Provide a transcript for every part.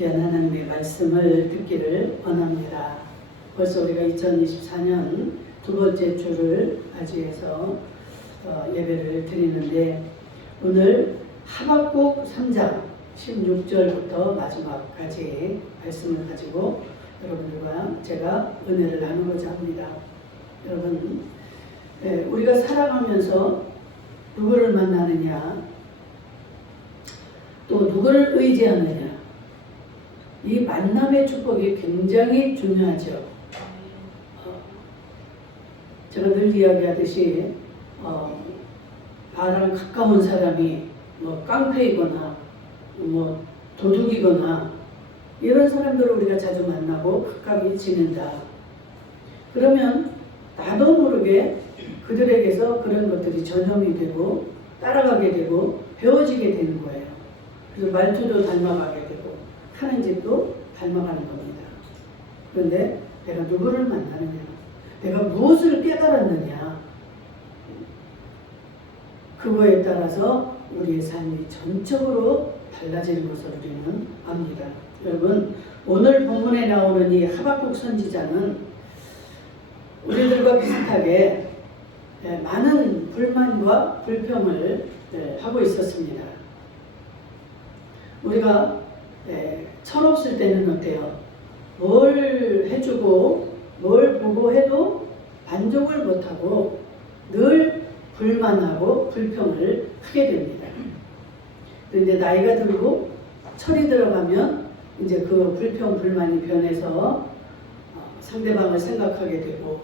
귀한 하나님의 말씀을 듣기를 원합니다. 벌써 우리가 2024년 두 번째 주를 맞이해서 예배를 드리는데, 오늘 하박국 3장 16절부터 마지막까지 말씀을 가지고 여러분들과 제가 은혜를 나누고자 합니다. 여러분, 우리가 살아가면서 누구를 만나느냐, 또 누구를 의지하느냐, 이 만남의 축복이 굉장히 중요하죠. 제가 늘 이야기하듯이 나랑 가까운 사람이 깡패이거나 도둑이거나 이런 사람들을 우리가 자주 만나고 가까이 지낸다. 그러면 나도 모르게 그들에게서 그런 것들이 전염이 되고 따라가게 되고 배워지게 되는 거예요. 그래서 말투도 닮아가게 되고 하는 짓도 닮아가는 겁니다. 그런데 내가 누구를 만나느냐, 내가 무엇을 깨달았느냐, 그거에 따라서 우리의 삶이 전적으로 달라지는 것을 우리는 압니다. 여러분, 오늘 본문에 나오는 이 하박국 선지자는 우리들과 비슷하게 많은 불만과 불평을 하고 있었습니다. 우리가 철없을 때는 어때요? 뭘 해주고 뭘 보고 해도 만족을 못하고 늘 불만하고 불평을 하게 됩니다. 그런데 나이가 들고 철이 들어가면 이제 그 불평 불만이 변해서 상대방을 생각하게 되고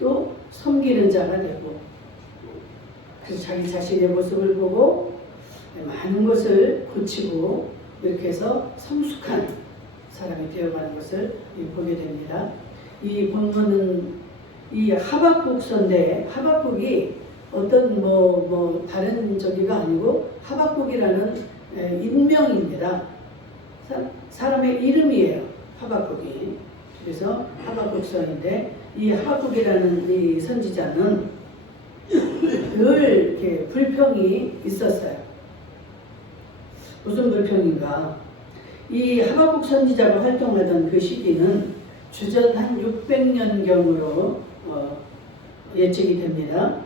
또 섬기는 자가 되고, 그래서 자기 자신의 모습을 보고 많은 것을 고치고 이렇게 해서 성숙한 사람이 되어가는 것을 보게 됩니다. 이 본문은 이 하박국서인데, 하박국이 어떤 다른 저기가 아니고 하박국이라는 인명입니다. 사람의 이름이에요, 하박국이. 그래서 하박국서인데, 이 하박국이라는 이 선지자는 늘 이렇게 불평이 있었어요. 무슨 불평인가? 이 하박국 선지자가 활동하던 그 시기는 주전 한 600년경으로 예측이 됩니다.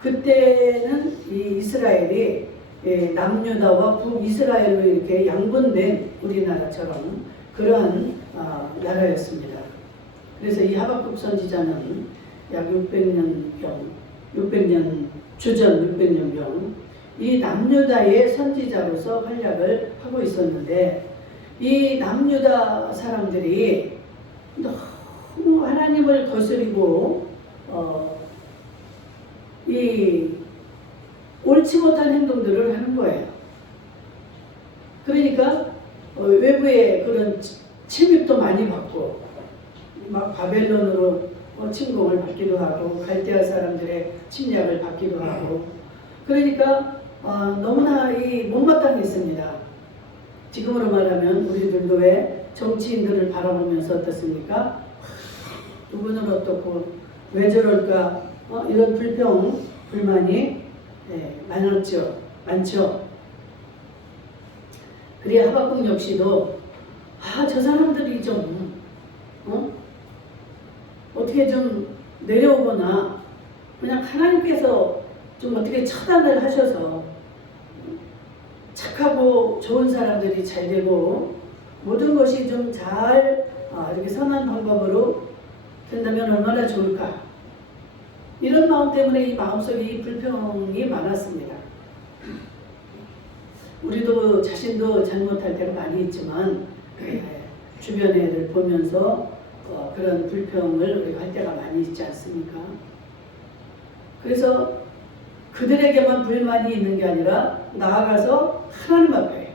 그때는 이 이스라엘이 남유다와 북이스라엘로 이렇게 양분된 우리나라처럼 그러한 나라였습니다. 그래서 이 하박국 선지자는 약 600년 주전 600년경 이 남유다의 선지자로서 활약을 하고 있었는데, 이 남유다 사람들이 너무 하나님을 거스리고 이 옳지 못한 행동들을 하는 거예요. 그러니까 외부의 그런 침입도 많이 받고, 막 바벨론으로 침공을 받기도 하고 갈대아 사람들의 침략을 받기도 하고, 그러니까 너무나 이 못마땅했습니다. 지금으로 말하면 우리들도 왜 정치인들을 바라보면서 어떻습니까? 누구는 어떻고 왜 저럴까, 이런 불평 불만이 많죠. 그래 하박국 역시도 저 사람들이 좀 어떻게 좀 내려오거나 그냥 하나님께서 좀 어떻게 처단을 하셔서 착하고 좋은 사람들이 잘 되고 모든 것이 좀 잘 이렇게 선한 방법으로 된다면 얼마나 좋을까, 이런 마음 때문에 이 마음속에 이 불평이 많았습니다. 우리도 자신도 잘못할 때가 많이 있지만 주변의 애들 보면서 그런 불평을 우리가 할 때가 많이 있지 않습니까? 그래서 그들에게만 불만이 있는 게 아니라 나아가서 하나님 앞에,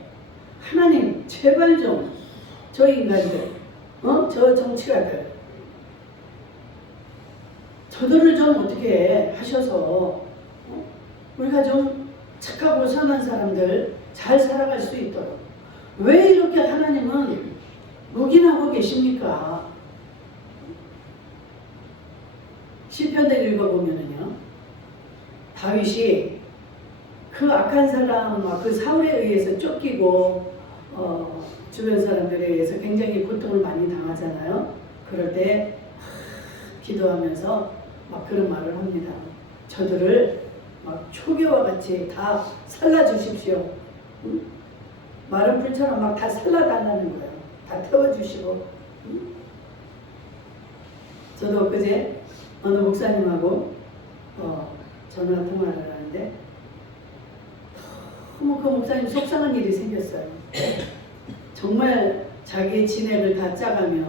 하나님 제발 좀 저 인간들, 저 정치가들, 저들을 좀 어떻게 하셔서 우리가 좀 착하고 선한 사람들 잘 살아갈 수 있도록, 왜 이렇게 하나님은 묵인하고 계십니까? 시편을 읽어보면요, 다윗이 그 악한 사람, 그 사울에 의해서 쫓기고 주변 사람들에 의해서 굉장히 고통을 많이 당하잖아요. 그럴 때 기도하면서 막 그런 말을 합니다. 저들을 막 초계와 같이 다 살라주십시오. 응? 마른 풀처럼 막 다 살라달라는 거예요. 다 태워주시고. 응? 저도 엊그제 어느 목사님하고 전화 통화를 하는데 너무 그 목사님 속상한 일이 생겼어요. 정말 자기 진액을 다 짜가며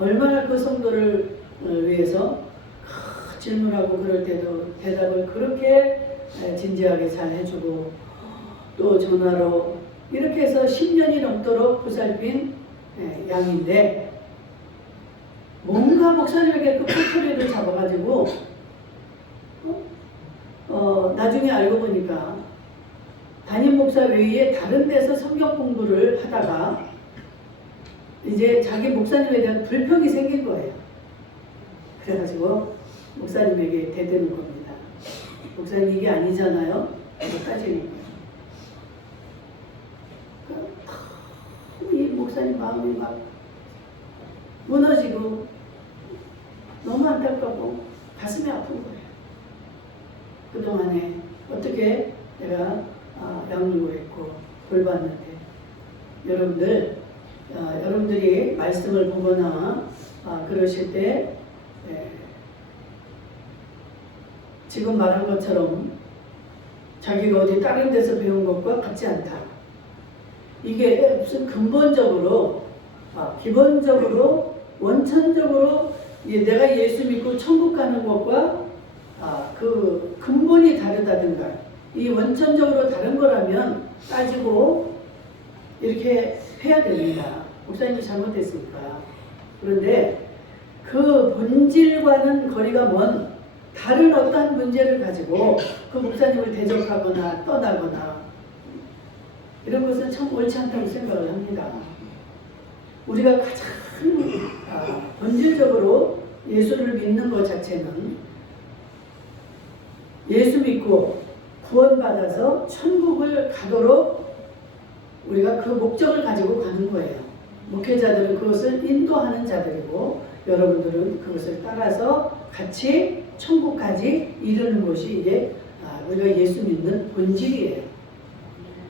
얼마나 그 성도를 위해서 질문하고 그럴 때도 대답을 그렇게 진지하게 잘 해주고 또 전화로 이렇게 해서 10년이 넘도록 보살핀 양인데 뭔가 목사님에게 그 꼬투리를 잡아가지고 나중에 알고 보니까 담임 목사 외에 다른 데서 성경 공부를 하다가 이제 자기 목사님에 대한 불평이 생긴 거예요. 그래가지고 목사님에게 대드는 겁니다. 목사님 이게 아니잖아요. 따지는 거예요. 이 목사님 마음이 막 무너지고 너무 안타깝고 가슴이 아픈 거예요. 그동안에 어떻게 내가 양육을 했고 돌봤는데 여러분들이 말씀을 보거나 그러실 때 지금 말한 것처럼 자기가 어디 다른 데서 배운 것과 같지 않다. 이게 무슨 근본적으로 기본적으로 원천적으로 내가 예수 믿고 천국 가는 것과 그 근본이 다르다든가 이 원천적으로 다른 거라면 따지고 이렇게 해야 됩니다. 목사님이 잘못했으니까. 그런데 그 본질과는 거리가 먼 다른 어떠한 문제를 가지고 그 목사님을 대적하거나 떠나거나 이런 것은 참 옳지 않다고 생각을 합니다. 우리가 가장 본질적으로 예수를 믿는 것 자체는 예수 믿고 구원받아서 천국을 가도록 우리가 그 목적을 가지고 가는 거예요. 목회자들은 그것을 인도하는 자들이고 여러분들은 그것을 따라서 같이 천국까지 이르는 것이 이제 우리가 예수 믿는 본질이에요.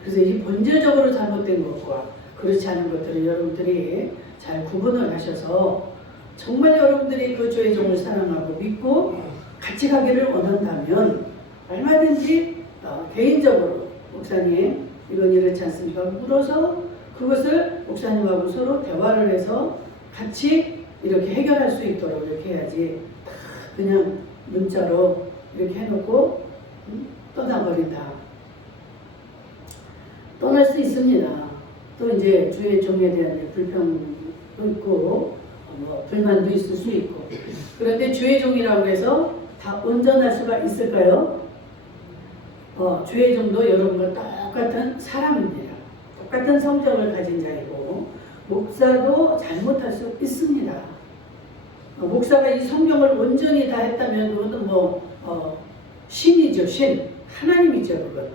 그래서 이 본질적으로 잘못된 것과 그렇지 않은 것들을 여러분들이 잘 구분을 하셔서 정말 여러분들이 그 주의 종을 사랑하고 믿고 같이 가기를 원한다면 얼마든지 개인적으로 목사님 이건 이렇지 않습니까? 물어서 그것을 목사님하고 서로 대화를 해서 같이 이렇게 해결할 수 있도록 이렇게 해야지 그냥 문자로 이렇게 해놓고 떠나버린다. 떠날 수 있습니다. 또 이제 주의 종에 대한 불평도 있고 불만도 있을 수 있고 그런데 주의 종이라고 해서 다 온전할 수가 있을까요? 주의 종도 여러분과 똑같은 사람입니다. 똑같은 성정을 가진 자이고 목사도 잘못할 수 있습니다. 목사가 이 성경을 온전히 다 했다면 그것은 신이죠. 신. 하나님이죠. 그것.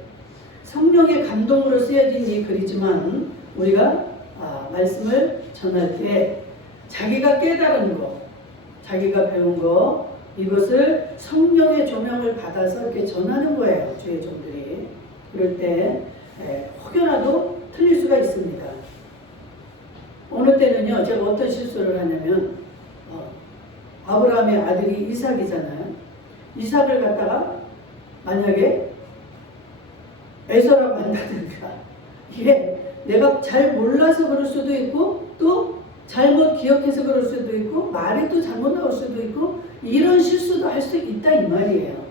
성령의 감동으로 쓰여진 이 글이지만 우리가 말씀을 전할 때 자기가 깨달은 거, 자기가 배운 거 이것을 성령의 조명을 받아서 이렇게 전하는 거예요. 주의 종들이. 그럴 때 혹여라도 틀릴 수가 있습니다. 어느 때는요. 제가 어떤 실수를 하냐면 아브라함의 아들이 이삭이잖아요. 이삭을 갖다가 만약에 에서라고 한다든가 이게 내가 잘 몰라서 그럴 수도 있고 또 잘못 기억해서 그럴 수도 있고 말이 또 잘못 나올 수도 있고 이런 실수도 할 수 있다 이 말이에요.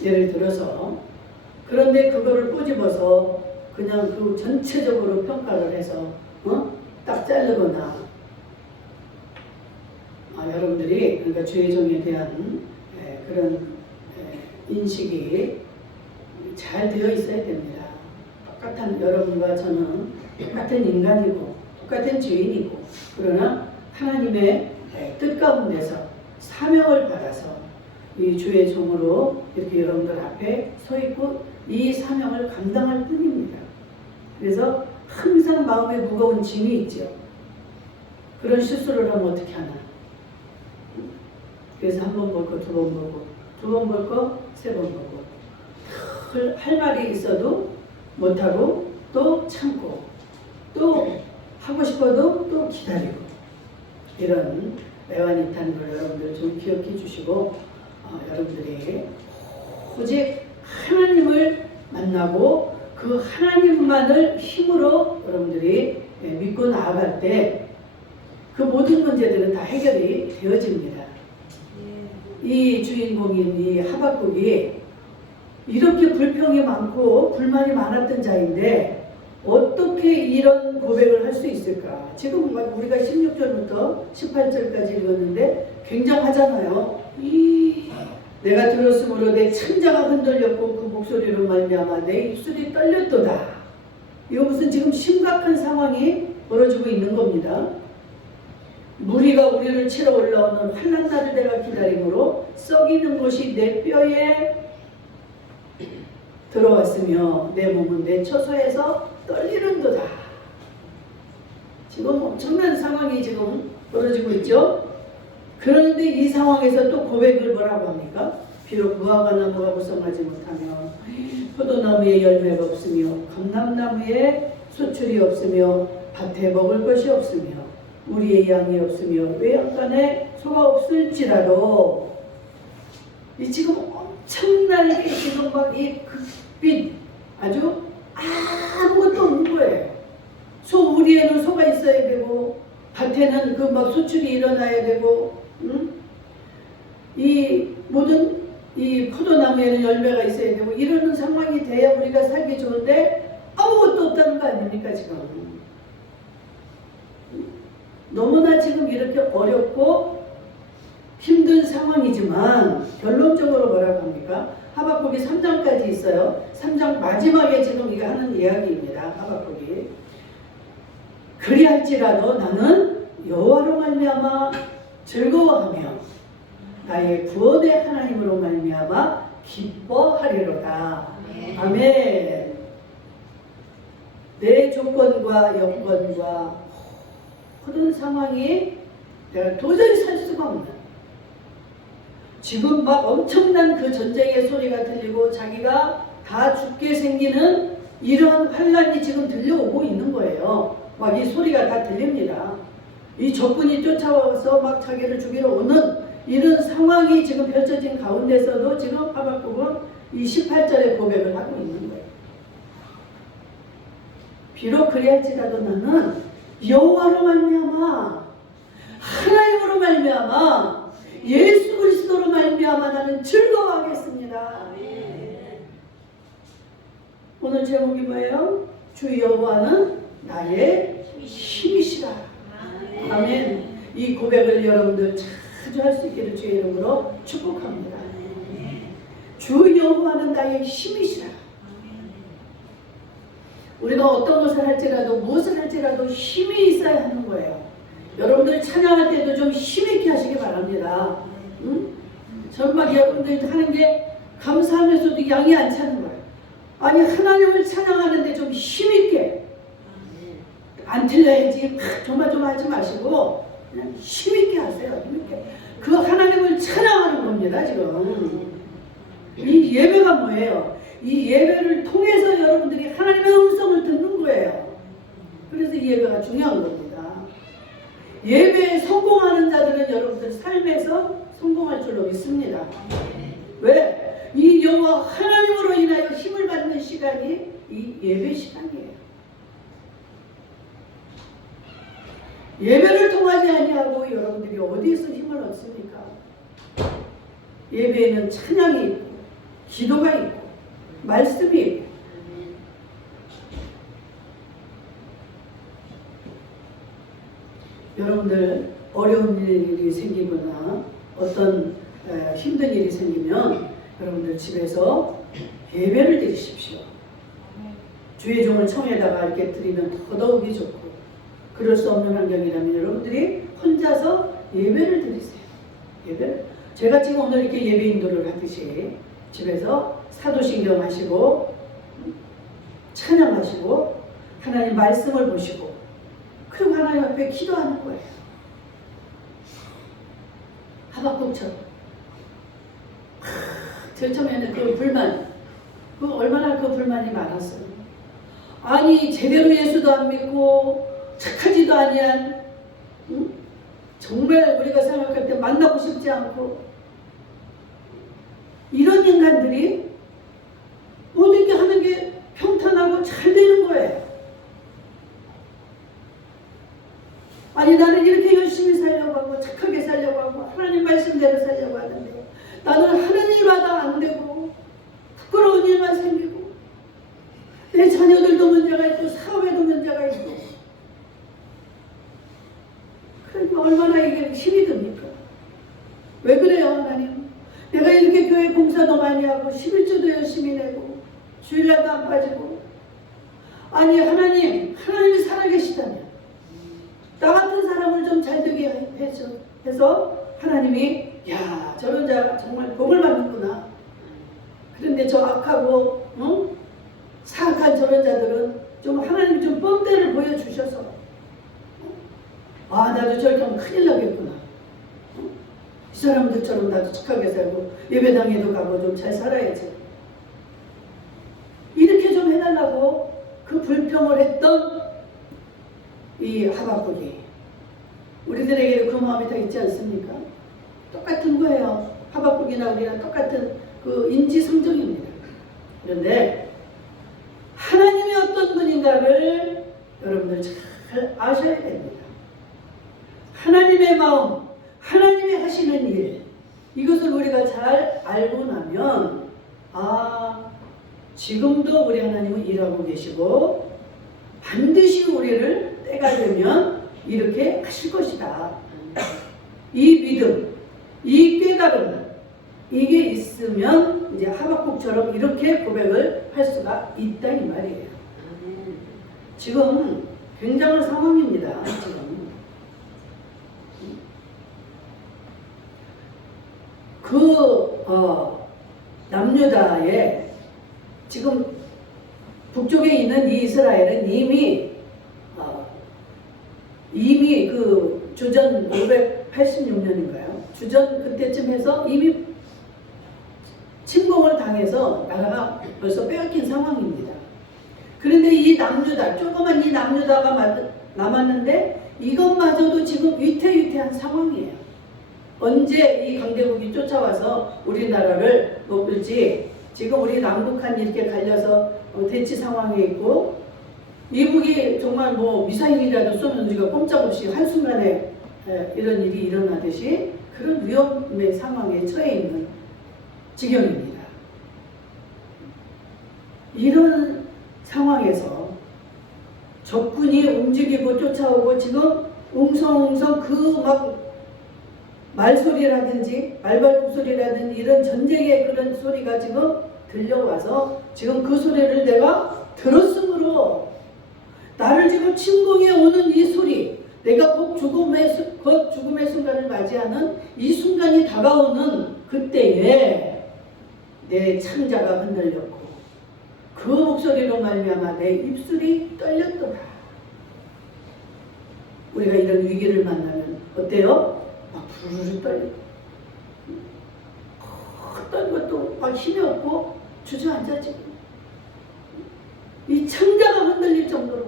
예를 들어서 그런데 그거를 꼬집어서 그냥 그 전체적으로 평가를 해서 딱 자르거나 여러분들이 그러니까 주의 종에 대한 그런 인식이 잘 되어 있어야 됩니다. 똑같은 여러분과 저는 똑같은 인간이고 똑같은 죄인이고 그러나 하나님의 뜻 가운데서 사명을 받아서 이 주의 종으로 이렇게 여러분들 앞에 서 있고 이 사명을 감당할 뿐입니다. 그래서 항상 마음에 무거운 짐이 있죠. 그런 실수를 하면 어떻게 하나. 그래서 한 번 볼 거, 두 번 보고, 두 번 볼 거, 세 번 보고, 할 말이 있어도 못하고, 또 참고, 또 하고 싶어도 또 기다리고, 이런 애환이 있다는 걸 여러분들 좀 기억해 주시고, 여러분들이 오직 하나님을 만나고 그 하나님만을 힘으로 여러분들이 믿고 나아갈 때 그 모든 문제들은 다 해결이 되어집니다. 이 주인공인 이 하박국이 이렇게 불평이 많고 불만이 많았던 자인데 어떻게 이런 고백을 할 수 있을까? 지금 우리가 16절부터 18절까지 읽었는데 굉장하잖아요. 내가 들었으므로 내 천자가 흔들렸고 그 목소리로 말미암아 내 입술이 떨렸도다. 이거 무슨 지금 심각한 상황이 벌어지고 있는 겁니다. 무리가 우리를 치러 올라오는 환난 날을 내가 기다림으로 썩이는 것이 내 뼈에 들어왔으며 내 몸은 내 처소에서 떨리는도다. 지금 엄청난 상황이 지금 벌어지고 있죠. 그런데 이 상황에서 또 고백을 뭐라고 합니까? 비록 무화과 나무가 무성하지 못하며 포도나무에 열매가 없으며 감람나무에 소출이 없으며 밭에 먹을 것이 없으며 우리의 양이 없으며 외양간에 소가 없을지라도 이 지금 엄청나게 지금 막 이 극빛 아주 아무것도 없는 거예요. 소 우리에는 소가 있어야 되고 밭에는 그 막 소출이 일어나야 되고 이 모든 이 포도나무에는 열매가 있어야 되고 이러는 상황이 돼야 우리가 살기 좋은데 아무것도 없다는 거 아닙니까 지금. 너무나 지금 이렇게 어렵고 힘든 상황이지만 결론적으로 뭐라고 합니까? 하박국이 3장까지 있어요. 3장 마지막에 지금 이거 하는 이야기입니다. 하박국이 그리할지라도 나는 여호와로 말미암아 즐거워하며 나의 구원의 하나님으로 말미암아 기뻐하리로다. 아멘. 내 조건과 여건과 모든 상황이 내가 도저히 살 수가 없는 지금 막 엄청난 그 전쟁의 소리가 들리고 자기가 다 죽게 생기는 이런 환란이 지금 들려오고 있는 거예요. 막 이 소리가 다 들립니다. 이 적군이 쫓아와서 막 자기를 죽이러 오는 이런 상황이 지금 펼쳐진 가운데서도 지금 하박국은 이 18절의 고백을 하고 있는 거예요. 비록 그리할지라도 나는 여호와로 말미암아 하나님으로 말미암아 예수 그리스도로 말미암아 나는 즐거워하겠습니다. 오늘 제목이 뭐예요? 주 여호와는 나의 힘이시라. 아멘. 이 고백을 여러분들 자주 할 수 있기를 주의 이름으로 축복합니다. 주 여호와는 나의 힘이시라. 우리가 어떤 것을 할지라도 무엇을 할지라도 힘이 있어야 하는 거예요. 여러분들 찬양할 때도 좀 힘있게 하시기 바랍니다. 정말 여러분들이 하는 게 감사하면서도 양이 안 차는 거예요. 아니 하나님을 찬양하는데 좀 힘있게 안 틀려야지 정말 좀 하지 마시고 그냥 힘있게 하세요. 힘있게. 그 하나님을 찬양하는 겁니다. 지금 이 예배가 뭐예요? 이 예배를 통해서 여러분들이 하나님의 음성을 듣는 거예요. 그래서 이 예배가 중요한 겁니다. 예배에 성공하는 자들은 여러분들 삶에서 성공할 줄로 믿습니다. 왜? 이 여호와 하나님으로 인하여 힘을 받는 시간이 이 예배 시간이에요. 예배를 통하지 아니하고 여러분들이 어디에서 힘을 얻습니까? 예배에는 찬양이 있고 기도가 있고 말씀이 있고 여러분들 어려운 일이 생기거나 어떤 힘든 일이 생기면 여러분들 집에서 예배를 드리십시오. 주의 종을 청에다가 이렇게 드리면 더더욱이 좋고 그럴 수 없는 환경이라면 여러분들이 혼자서 예배를 드리세요. 예배. 제가 지금 오늘 이렇게 예배 인도를 하듯이 집에서 사도신경 하시고 찬양하시고 하나님 말씀을 보시고 그리고 하나님 앞에 기도하는 거예요. 하박국처럼. 제일 처음에는 그 불만, 얼마나 그 불만이 많았어요. 아니 제대로 예수도 안 믿고 착하지도 아니한, 정말 우리가 생각할 때 만나고 싶지 않고 이런 인간들이 모든 게 하는 게 평탄하고 잘 되는 거예요. 아니 나는 이렇게 열심히 살려고 하고 착하게 살려고 하고 하나님 말씀대로 살려고 하는데 나는 하는 일마다 안 되고 부끄러운 일만 생기고 내 자녀들도 문제가 있고 사업에도 문제가 있고 그러니까 얼마나 이게 힘이 듭니까? 왜 그래요 하나님? 내가 이렇게 교회 봉사도 많이 하고 11조도 열심히 내고 주일날도 안 빠지고 아니 하나님이 살아계시다면 나 같은 사람을 좀 잘되게 해서 하나님이 야 저런 자 정말 복을 받는구나. 그런데 저 악하고 사악한 저런 자들은 좀 하나님이 좀 뻔때를 보여주셔서 아 나도 저렇게 하면 큰일 나겠구나. 이 사람들처럼 나도 착하게 살고 예배당에도 가고 좀 잘 살아야지. 이렇게 좀 해달라고 그 불평을 했던 이 하박국이 우리들에게도 그 마음이 다 있지 않습니까? 똑같은 거예요. 하박국이나 우리랑 똑같은 그 인지상정입니다. 그런데 하나님이 어떤 분인가를 여러분들 잘 아셔야 됩니다. 하나님의 마음, 하나님이 하시는 일, 이것을 우리가 잘 알고 나면 아 지금도 우리 하나님은 일하고 계시고 반드시 우리를 때가 되면 이렇게 하실 것이다. 이 믿음, 이 깨달음, 이게 있으면 이제 하박국처럼 이렇게 고백을 할 수가 있다 이 말이에요. 지금 굉장한 상황입니다. 지금 남유다에 지금 북쪽에 있는 이 이스라엘은 이미 그 주전 586년인가요? 주전 그때쯤 해서 이미 침공을 당해서 나라가 벌써 빼앗긴 상황입니다. 그런데 이 남유다, 조그만 이 남유다가 남았는데 이것마저도 지금 위태위태한 상황이에요. 언제 이 강대국이 쫓아와서 우리나라를 높일지 지금 우리 남북한 이렇게 갈려서 대치 상황에 있고 미국이 정말 뭐 미사일이라도 쏘면 우리가 꼼짝없이 한순간에 이런 일이 일어나듯이 그런 위험의 상황에 처해 있는 지경입니다. 이런 상황에서 적군이 움직이고 쫓아오고 지금 웅성웅성 그 막 말소리라든지 말발굽소리라든지 이런 전쟁의 그런 소리가 지금 들려와서 지금 그 소리를 내가 들었으므로 나를 지금 침공해 오는 이 소리, 내가 곧 죽음의 순간을 맞이하는 이 순간이 다가오는 그때에 내 창자가 흔들렸고 그 목소리로 말미암아 내 입술이 떨렸더라. 우리가 이런 위기를 만나면 어때요? 막 부르르 떨리고 어떤 것도 막 힘이 없고 주저앉아지고 이 창자가 흔들릴 정도로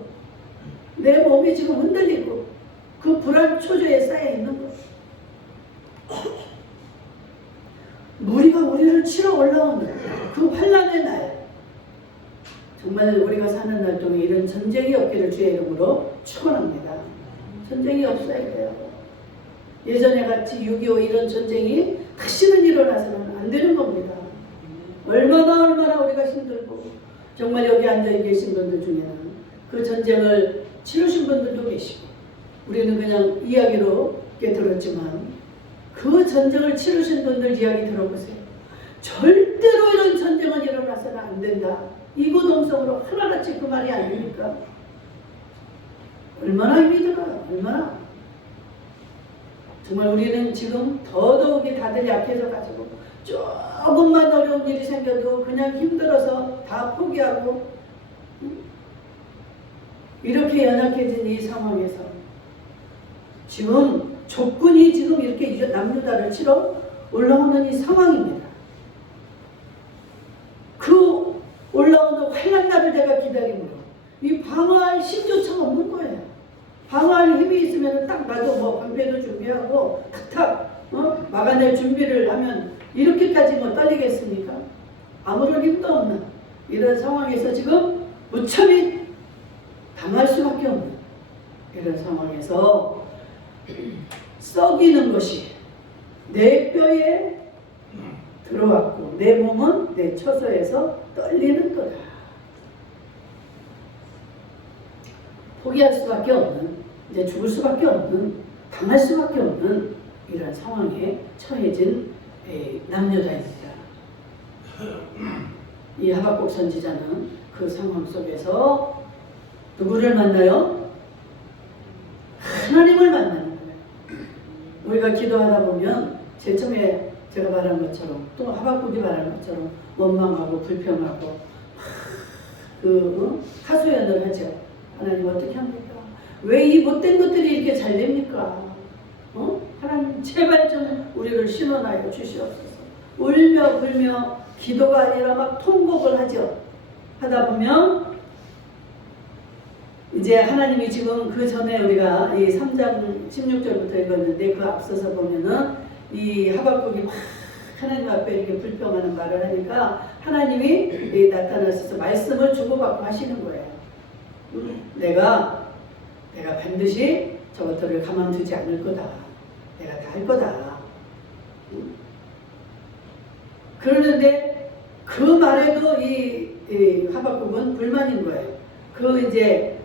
내 몸이 지금 흔들리고 그 불안 초조에 쌓여 있는 것. 무리가 우리를 치러 올라오는 그 환란의 날, 정말 우리가 사는 날 동안 이런 전쟁이 없기를 주의 이름으로 축원합니다. 전쟁이 없어야 돼요. 예전에 같이 6.25 이런 전쟁이 다시는 일어나서는 안 되는 겁니다. 얼마나 우리가 힘들고 정말 여기 앉아 계신 분들 중에는 그 전쟁을 치르신 분들도 계시고 우리는 그냥 이야기로 들었지만 그 전쟁을 치르신 분들 이야기 들어보세요. 절대로 이런 전쟁은 일어나서는 안 된다. 이고동성으로 하나같이 그 말이 아닙니까? 얼마나 힘이 들어요. 얼마나. 정말 우리는 지금 더더욱이 다들 약해져 가지고 조금만 어려운 일이 생겨도 그냥 힘들어서 다 포기하고 이렇게 연약해진 이 상황에서 지금 적군이 지금 이렇게 남유다를 치러 올라오는 이 상황입니다. 그 올라오는 환난 날을 내가 기다림으로 이 방어할 힘조차 없는 거예요. 방어할 힘이 있으면 딱 나도 뭐 방패도 준비하고 탁탁 막아낼 준비를 하면 이렇게까지 뭐 떨리겠습니까? 아무런 힘도 없는 이런 상황에서 지금 무참히 당할 수밖에 없는 이런 상황에서 썩이는 것이 내 뼈에 들어왔고 내 몸은 내 처소에서 떨리는 거다. 포기할 수밖에 없는, 이제 죽을 수밖에 없는, 당할 수밖에 없는 이런 상황에 처해진 남유다입니다. 이 하박국 선지자는 그 상황 속에서 누구를 만나요? 하나님을 만나는 거예요. 우리가 기도하다 보면 제일 처음에 제가 말한 것처럼 또 하박국이 말한 것처럼 원망하고 불평하고 하소연을 하죠. 하나님 어떻게 합니까? 왜 이 못된 것들이 이렇게 잘 됩니까? 하나님 제발 좀 우리를 신원하여 주시옵소서. 울며 불며 기도가 아니라 막 통곡을 하죠. 하다 보면 이제 하나님이 지금 그 전에 우리가 이 3장 16절부터 읽었는데 그 앞서서 보면은 이 하박국이 막 하나님 앞에 이렇게 불평하는 말을 하니까 하나님이 나타나셔서 말씀을 주고받고 하시는 거예요. 내가 반드시 저것들을 가만두지 않을 거다. 내가 다 할 거다. 그러는데 그 말에도 이 하박국은 불만인 거예요. 그 이제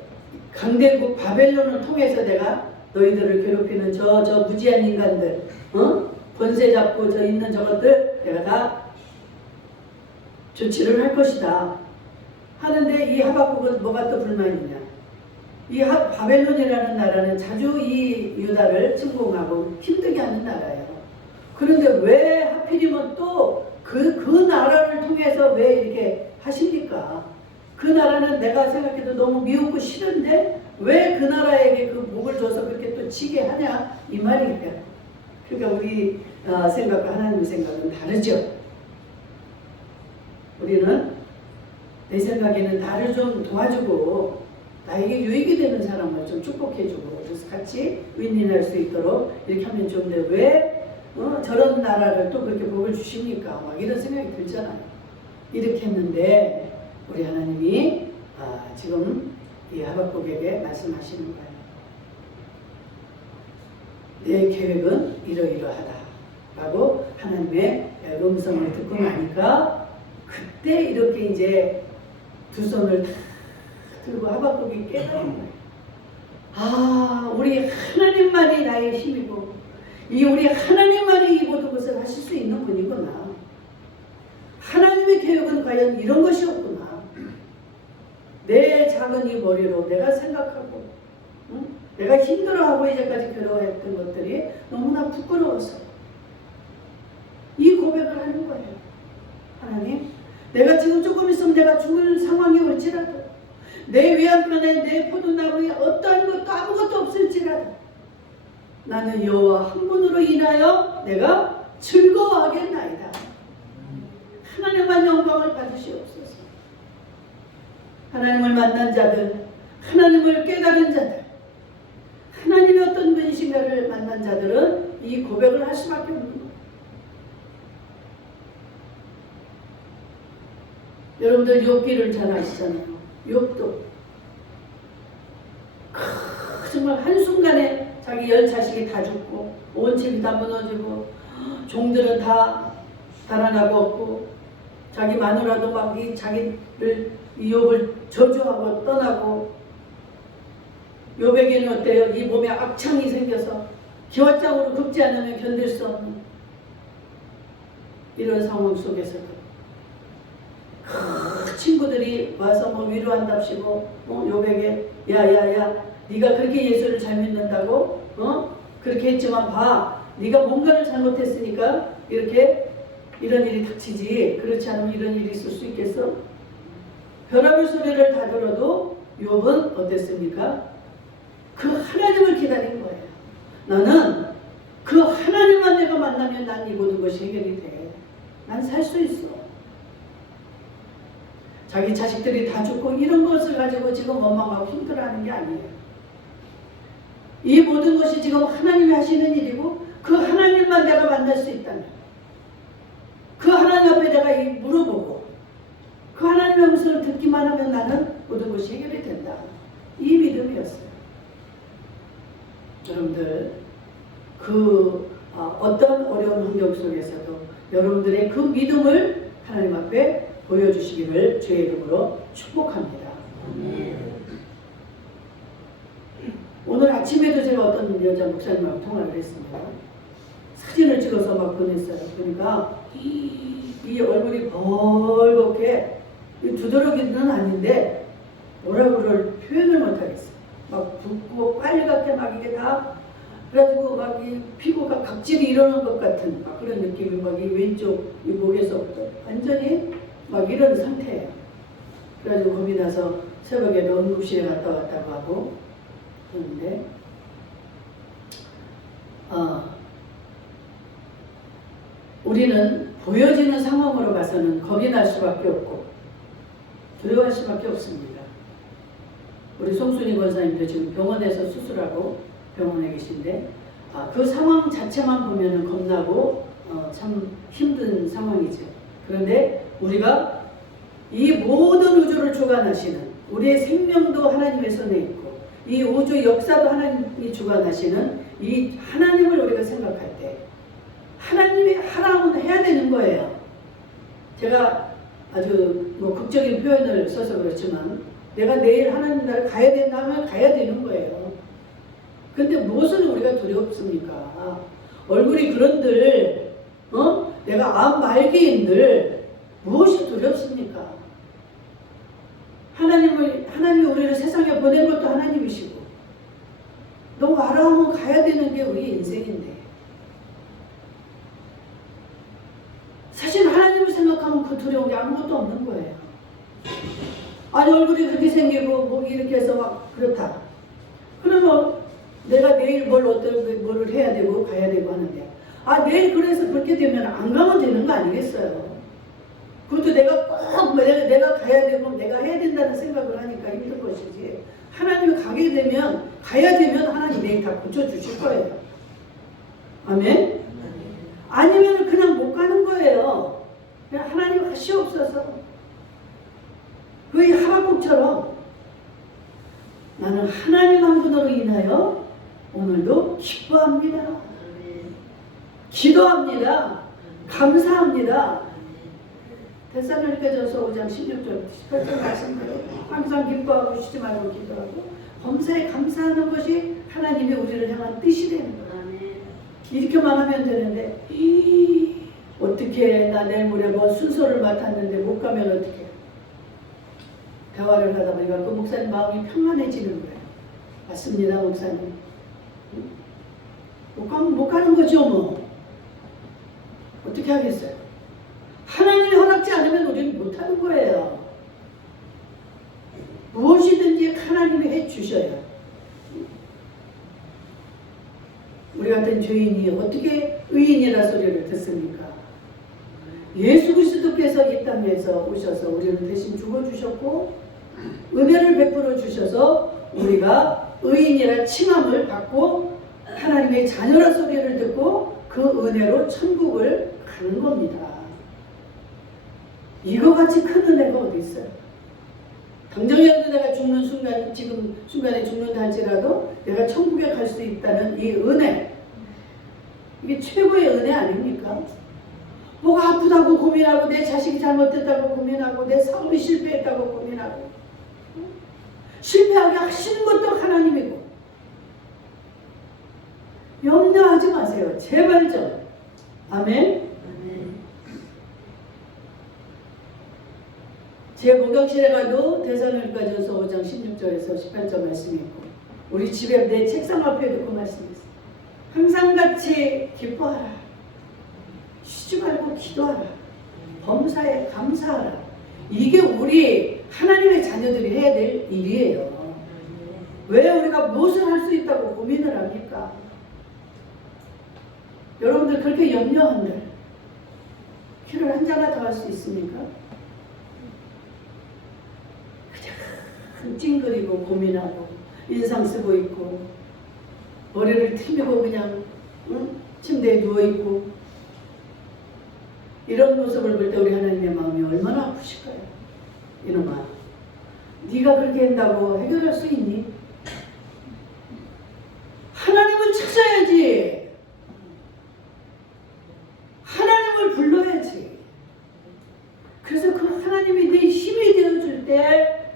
강대국 바벨론을 통해서 내가 너희들을 괴롭히는 저 무지한 인간들, 권세 잡고 저 있는 저것들 내가 다 조치를 할 것이다. 하는데 이 하박국은 뭐가 또 불만이냐? 이 바벨론이라는 나라는 자주 이 유다를 침공하고 힘들게 하는 나라예요. 그런데 왜 하필이면 또 그 나라를 통해서 왜 이렇게 하십니까? 그 나라는 내가 생각해도 너무 미우고 싫은데 왜 그 나라에게 그 복을 줘서 그렇게 또 지게 하냐? 이 말이에요. 그러니까 우리 생각과 하나님의 생각은 다르죠. 우리는 내 생각에는 나를 좀 도와주고 나에게 유익이 되는 사람을 좀 축복해주고 그래서 같이 윈윈할 수 있도록 이렇게 하면 좋은데 왜 저런 나라를 또 그렇게 복을 주십니까? 막 이런 생각이 들잖아요. 이렇게 했는데 우리 하나님이 지금 이 하박국에게 말씀하시는 거예요. 내 계획은 이러이러하다 라고 하나님의 음성을 듣고 나니까 그때 이렇게 이제 두 손을 다 들고 하박국이 깨달은 거예요. 우리 하나님만이 나의 힘이고 이 우리 하나님만이 이 모든 것을 하실 수 있는 분이구나. 하나님의 계획은 과연 이런 것이었구나. 내 작은 이 머리로 내가 생각하고 내가 힘들어하고 이제까지 괴로워했던 것들이 너무나 부끄러워서 이 고백을 하는 거예요. 하나님, 내가 지금 조금 있으면 내가 죽을 상황이 올지라도 내 외양간에 내 포도나무에 어떠한 것도 아무것도 없을지라도 나는 여호와 한 분으로 인하여 내가 즐거워하겠나이다. 하나님만 영광을 받으시옵소서. 하나님을 만난 자들, 하나님을 깨달은 자들, 하나님이 어떤 분이신가를 만난 자들은 이 고백을 할 수밖에 없는 거예요. 여러분들 욥기를 잘 아시잖아요. 욥도 정말 한순간에 자기 10자식이 다 죽고 온 집이 다 무너지고 종들은 다 달아나고 없고 자기 마누라도 막 이 자기를 이 욥을 저주하고 떠나고 욥에게는 어때요? 이 몸에 악창이 생겨서 기왓장으로 긁지 않으면 견딜 수 없는 이런 상황 속에서도 친구들이 와서 뭐 위로한답시고 욥에게 야야야 네가 그렇게 예수를 잘 믿는다고 그렇게 했지만 봐 네가 뭔가를 잘못했으니까 이렇게 이런 일이 닥치지 그렇지 않으면 이런 일이 있을 수 있겠어? 별하별 소리를 다 들어도 욥은 어땠습니까? 그 하나님을 기다린 거예요. 나는 그 하나님만 내가 만나면 난 이 모든 것이 해결이 돼. 난 살 수 있어. 자기 자식들이 다 죽고 이런 것을 가지고 지금 원망하고 힘들어하는 게 아니에요. 이 모든 것이 지금 하나님이 하시는 일이고 그 하나님만 내가 만날 수 있다면 그 하나님 앞에 내가 물어보고 그 하나님의 음성을 듣기만 하면 나는 모든 것이 해결이 된다. 이 믿음이었어요. 여러분들 어떤 어려운 환경 속에서도 여러분들의 그 믿음을 하나님 앞에 보여주시기를 주의 이름으로 축복합니다. 오늘 아침에도 제가 어떤 여자 목사님하고 통화를 했습니다. 사진을 찍어서 막 보냈어요. 그러니까 이 얼굴이 벌겋게 두드러기는 아닌데 뭐라고 그럴 표현을 못하겠어요. 막 붓고 빨갛게 막 이게 다 그래가지고 막 이 피부가 각질이 일어난 것 같은 막 그런 느낌이 막 이 왼쪽 이 목에서부터 완전히 막 이런 상태예요. 그래가지고 겁이 나서 새벽에도 응급실에 갔다 왔다고 하고 그런데 우리는 보여지는 상황으로 봐서는 겁이 날 수밖에 없고 두려워할 수밖에 없습니다. 우리 송순이 권사님도 지금 병원에서 수술하고 병원에 계신데 그 상황 자체만 보면 겁나고 참 힘든 상황이죠. 그런데 우리가 이 모든 우주를 주관하시는 우리의 생명도 하나님의 손에 있고 이 우주 역사도 하나님이 주관하시는 이 하나님을 우리가 생각할 때 하나님이 하라면 해야 되는 거예요. 제가 아주 극적인 표현을 써서 그렇지만 내가 내일 하나님 나라에 가야 된다면 가야 되는 거예요. 근데 무엇을 우리가 두렵습니까? 얼굴이 그런들 내가 암 말기인들 무엇이 두렵습니까? 하나님이 우리를 세상에 보낸 것도 하나님이시고 너 와라 하면 가야 되는 게 우리 인생인데 사실 하나님을 생각하면 그 두려운 게 아무것도 없는 거예요. 아니 얼굴이 그렇게 생기고 목이 이렇게 해서 막 그렇다. 그러면 내가 내일 뭐를 해야 되고 가야 되고 하는데 내일 그래서 그렇게 되면 안 가면 되는 거 아니겠어요? 그것도 내가 꼭 내가 가야 되고 내가 해야 된다는 생각을 하니까 힘든 것이지 하나님이 가야 되면 하나님 내일 다 고쳐주실 거예요. 아멘? 아니면 그냥 못 가는 거예요. 그냥 하나님 하시옵소서. 그 하박국처럼 나는 하나님 한 분으로 인하여 오늘도 기뻐합니다. 기도합니다. 감사합니다. 데살로니가전서 5장 16절 18절 말씀대로 항상 기뻐하고 쉬지 말고 기도하고 범사에 감사하는 것이 하나님이 우리를 향한 뜻이 되는 거예요. 이렇게만 하면 되는데 어떻게 나 내일 모레 순서를 맡았는데 못 가면 어떻게 대화를 하다 보니까 그 목사님 마음이 평안해지는 거예요. 맞습니다 목사님. 못 가는 거죠 뭐. 어떻게 하겠어요? 하나님이 허락지 않으면 우리는 못하는 거예요. 무엇이든지 하나님이 해주셔요. 우리 같은 죄인이 어떻게 의인이라 소리를 듣습니까? 예수 그리스도께서 이 땅에서 오셔서 우리를 대신 죽어주셨고 은혜를 베풀어 주셔서 우리가 의인이라 칭함을 받고 하나님의 자녀라 소리를 듣고 그 은혜로 천국을 가는 겁니다. 이거 같이 큰 은혜가 어디 있어요? 당장이라도 내가 죽는 순간, 지금 순간에 죽는다 할지라도 내가 천국에 갈 수 있다는 이 은혜, 이게 최고의 은혜 아닙니까? 뭐가 아프다고 고민하고 내 자식이 잘못됐다고 고민하고 내 사업이 실패했다고 고민하고 실패하게 하시는 것도 하나님이고 염려하지 마세요. 제발 좀. 아멘. 제 목욕실에 가도 데살로니가전서 5장 16절에서 18절 말씀이 있고 우리 집에 내 책상 앞에도 그 말씀이 있어요. 항상 같이 기뻐하라. 쉬지 말고 기도하라. 범사에 감사하라. 이게 우리 하나님의 자녀들이 해야 될 일이에요. 왜 우리가 무엇을 할 수 있다고 고민을 합니까? 여러분들 그렇게 염려한들 키를 한 잔이나 더 할 수 있습니까? 그냥 찡그리고 고민하고 인상 쓰고 있고 머리를 틀리고 그냥 침대에 누워있고 이런 모습을 볼 때 우리 하나님의 마음이 얼마나 아프실까요? 이놈아, 네가 그렇게 한다고 해결할 수 있니? 하나님을 찾아야지. 하나님을 불러야지. 그래서 그 하나님이 내 힘이 되어줄 때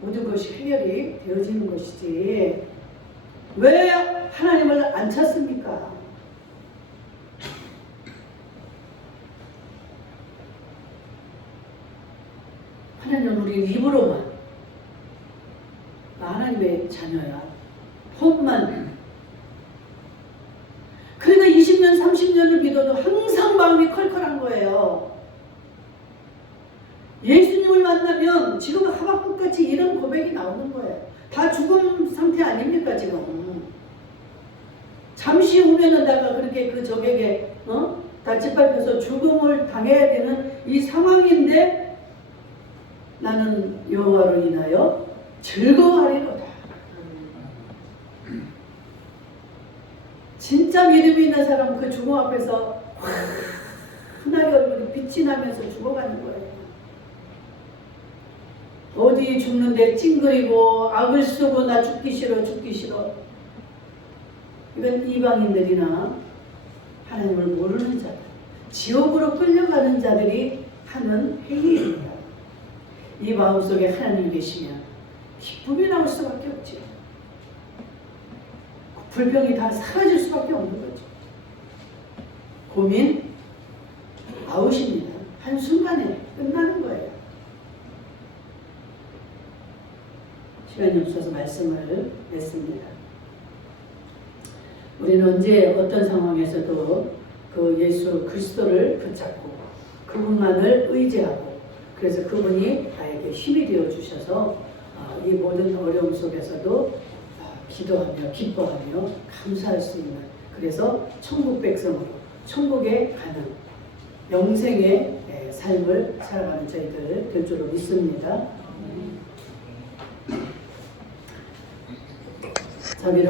모든 것이 해결이 되어지는 것이지. 왜 하나님을 안 찾습니까? 하나님은 우리 입으로만 나 하나님의 자녀야. 폰만. 그러니까 20년, 30년을 믿어도 항상 마음이 컬컬한 거예요. 예수님을 만나면 지금 하박국같이 이런 고백이 나오는 거예요. 다 죽음 상태 아닙니까 지금. 잠시 후면은 다가 그렇게 그 적에게 다 짓밟혀서 죽음을 당해야 되는 이 상황인데 나는 여호와로 인하여 즐거워하리로다. 진짜 믿음이 있는 사람은 그 죽음 앞에서 환하게 얼굴이 빛이 나면서 죽어가는 거예요. 어디 죽는데 찡그리고 악을 쓰고 나 죽기 싫어 죽기 싫어. 이건 이방인들이나 하나님을 모르는 자들, 지옥으로 끌려가는 자들이 하는 행위입니다. 이 마음속에 하나님이 계시면 기쁨이 나올 수밖에 없죠. 불평이 다 사라질 수밖에 없는 거죠. 고민 아웃입니다. 한순간에 끝나는 거예요. 시간이 없어서 말씀을 냈습니다. 우리는 언제 어떤 상황에서도 그 예수 그리스도를 붙잡고 그분만을 의지하고 그래서 그분이 나에게 힘이 되어 주셔서 이 모든 어려움 속에서도 기도하며 기뻐하며 감사할 수 있는 그래서 천국 백성으로 천국에 가는 영생의 삶을 살아가는 저희들 될 줄로 믿습니다. 자비로우신